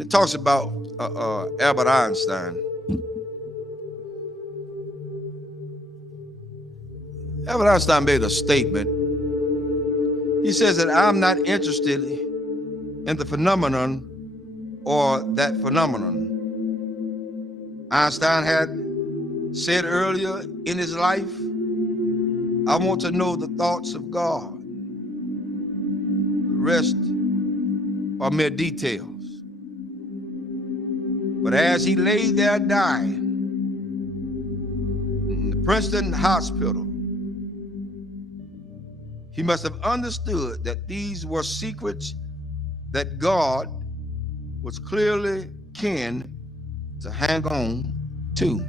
It talks about Albert Einstein. Albert Einstein made a statement. He says that I'm not interested in the phenomenon or that phenomenon. Einstein had said earlier in his life, I want to know the thoughts of God. The rest are mere details. But as he lay there dying in the Princeton hospital, he must have understood that these were secrets that God was clearly keen to hang on to.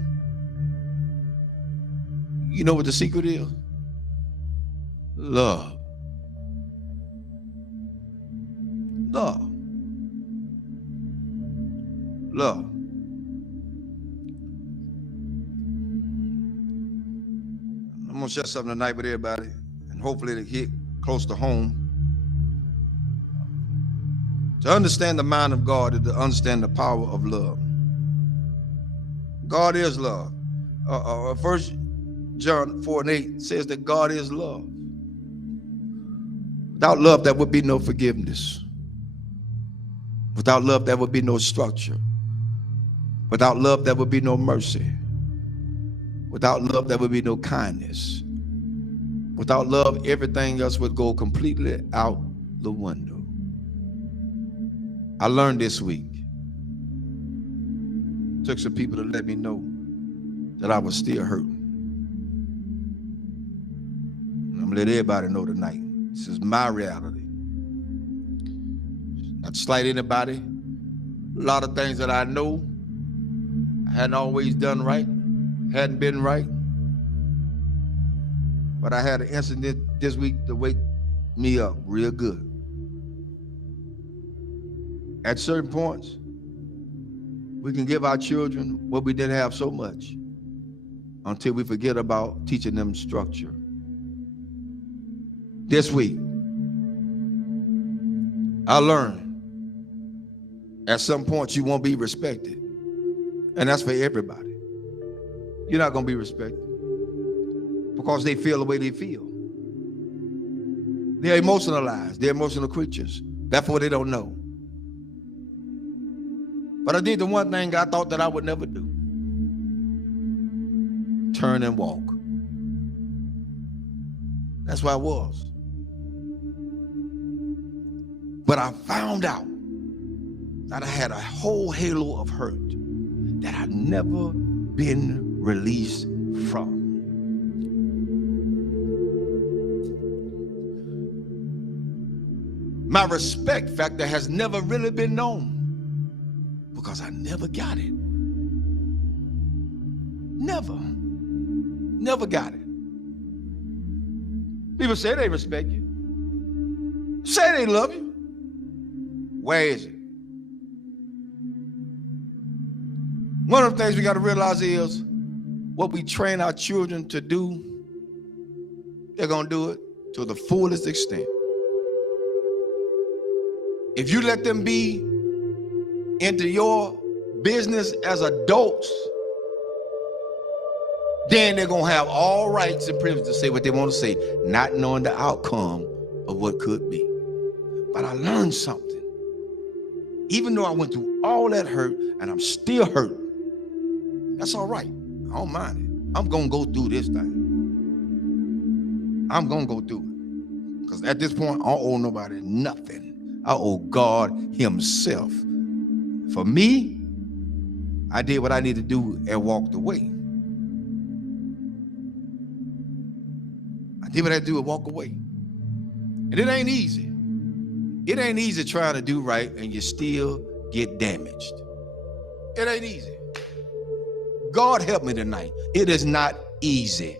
You know what the secret is? Love. Love. Love. I'm going to share something tonight with everybody, and hopefully it'll hit close to home. To understand the mind of God is to understand the power of love. God is love. 1 John 4:8 says that God is love. Without love, there would be no forgiveness. Without love, there would be no structure. Without love, there would be no mercy. Without love, there would be no kindness. Without love, everything else would go completely out the window. I learned this week. Took some people to let me know that I was still hurting. And I'm gonna let everybody know tonight. This is my reality. Not to slight anybody. A lot of things that I know I hadn't always done right, hadn't been right. But I had an incident this week to wake me up real good. At certain points, we can give our children what we didn't have so much until we forget about teaching them structure. This week, I learned at some point you won't be respected. And that's for everybody. You're not going to be respected because they feel the way they feel. They're emotionalized. They're emotional creatures. Therefore, they don't know. But I did the one thing I thought that I would never do. Turn and walk. That's where I was. But I found out that I had a whole halo of hurt that I'd never been released from. My respect factor has never really been known because I never got it. Never got it. People say they respect you. Say they love you. Where is it? One of the things we got to realize is what we train our children to do, they're going to do it to the fullest extent. If you let them be into your business as adults, then they're going to have all rights and privileges to say what they want to say, not knowing the outcome of what could be. But I learned something. Even though I went through all that hurt and I'm still hurt, that's all right. I don't mind it. I'm going to go through this thing. I'm going to go through it. Because at this point, I don't owe nobody nothing. I owe God himself. For me, I did what I needed to do and walked away. I did what I had to do and walk away. And it ain't easy. It ain't easy trying to do right and you still get damaged. It ain't easy. God help me tonight. It is not easy.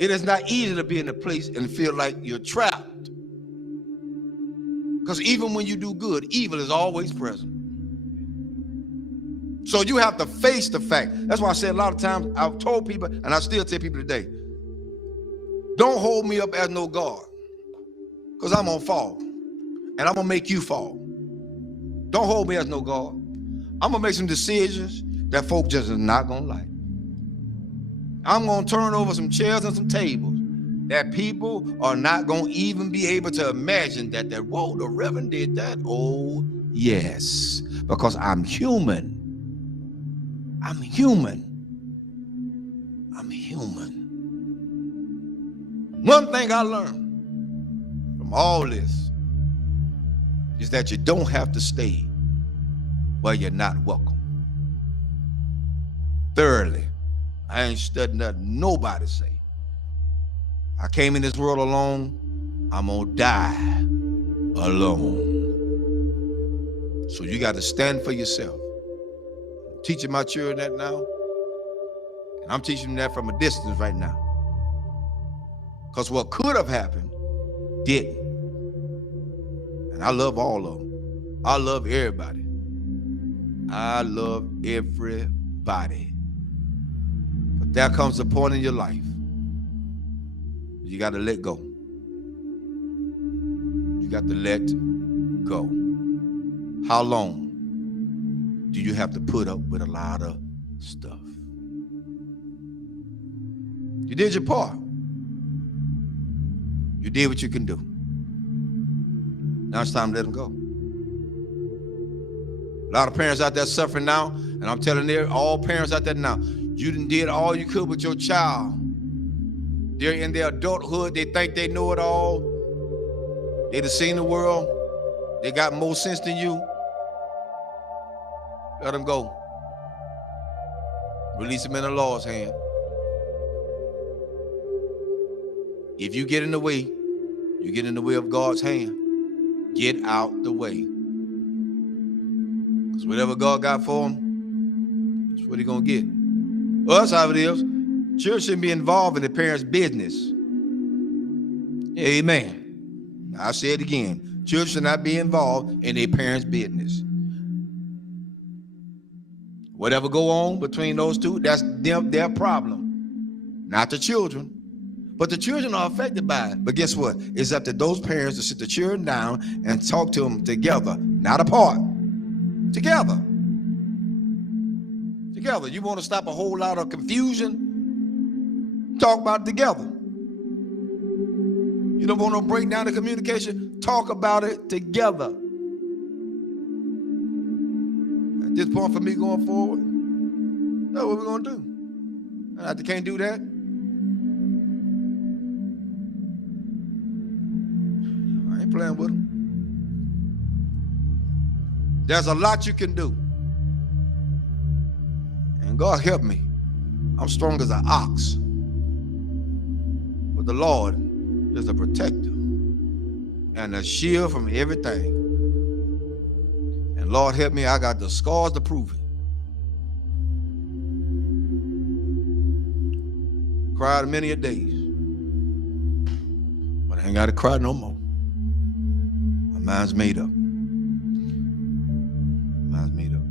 It is not easy to be in a place and feel like you're trapped. Because even when you do good, evil is always present. So you have to face the fact. That's why I said a lot of times, I've told people, and I still tell people today, don't hold me up as no God. Because I'm going to fall. And I'm going to make you fall. Don't hold me as no God. I'm going to make some decisions that folk just is not going to like. I'm going to turn over some chairs and some tables that people are not going to even be able to imagine that, whoa, the Reverend did that. Oh, yes, because I'm human. I'm human. I'm human. One thing I learned from all this is that you don't have to stay where you're not welcome. Thirdly, I ain't studying nothing nobody say. I came in this world alone. I'm gonna die alone. So you got to stand for yourself. I'm teaching my children that now, and I'm teaching them that from a distance right now. Because what could have happened didn't. And I love all of them. I love everybody. I love everybody. But there comes a point in your life you got to let go. You got to let go. How long do you have to put up with a lot of stuff? You did your part. You did what you can do. Now it's time to let them go. A lot of parents out there suffering now, and I'm telling all parents out there now, you done did all you could with your child. They're in their adulthood. They think they know it all. They done seen the world. They got more sense than you. Let them go. Release them in the Lord's hand. If you get in the way, you get in the way of God's hand. Get out the way. Because whatever God got for them, that's what he's going to get. Well, that's how it is. Children shouldn't be involved in the parents' business. Amen. I'll say it again. Children should not be involved in their parents' business. Whatever go on between those two, that's their problem. Not the children. But the children are affected by it. But guess what? It's up to those parents to sit the children down and talk to them together, not apart. Together. Together. You want to stop a whole lot of confusion? Talk about it together. You don't want to break down the communication? Talk about it together. At this point for me going forward, that's what we're going to do. And if they can't do that, I ain't playing with them. There's a lot you can do. And God help me. I'm strong as an ox. But the Lord is a protector and a shield from everything. And Lord help me, I got the scars to prove it. Cried many a days. But I ain't got to cry no more. My mind's made up.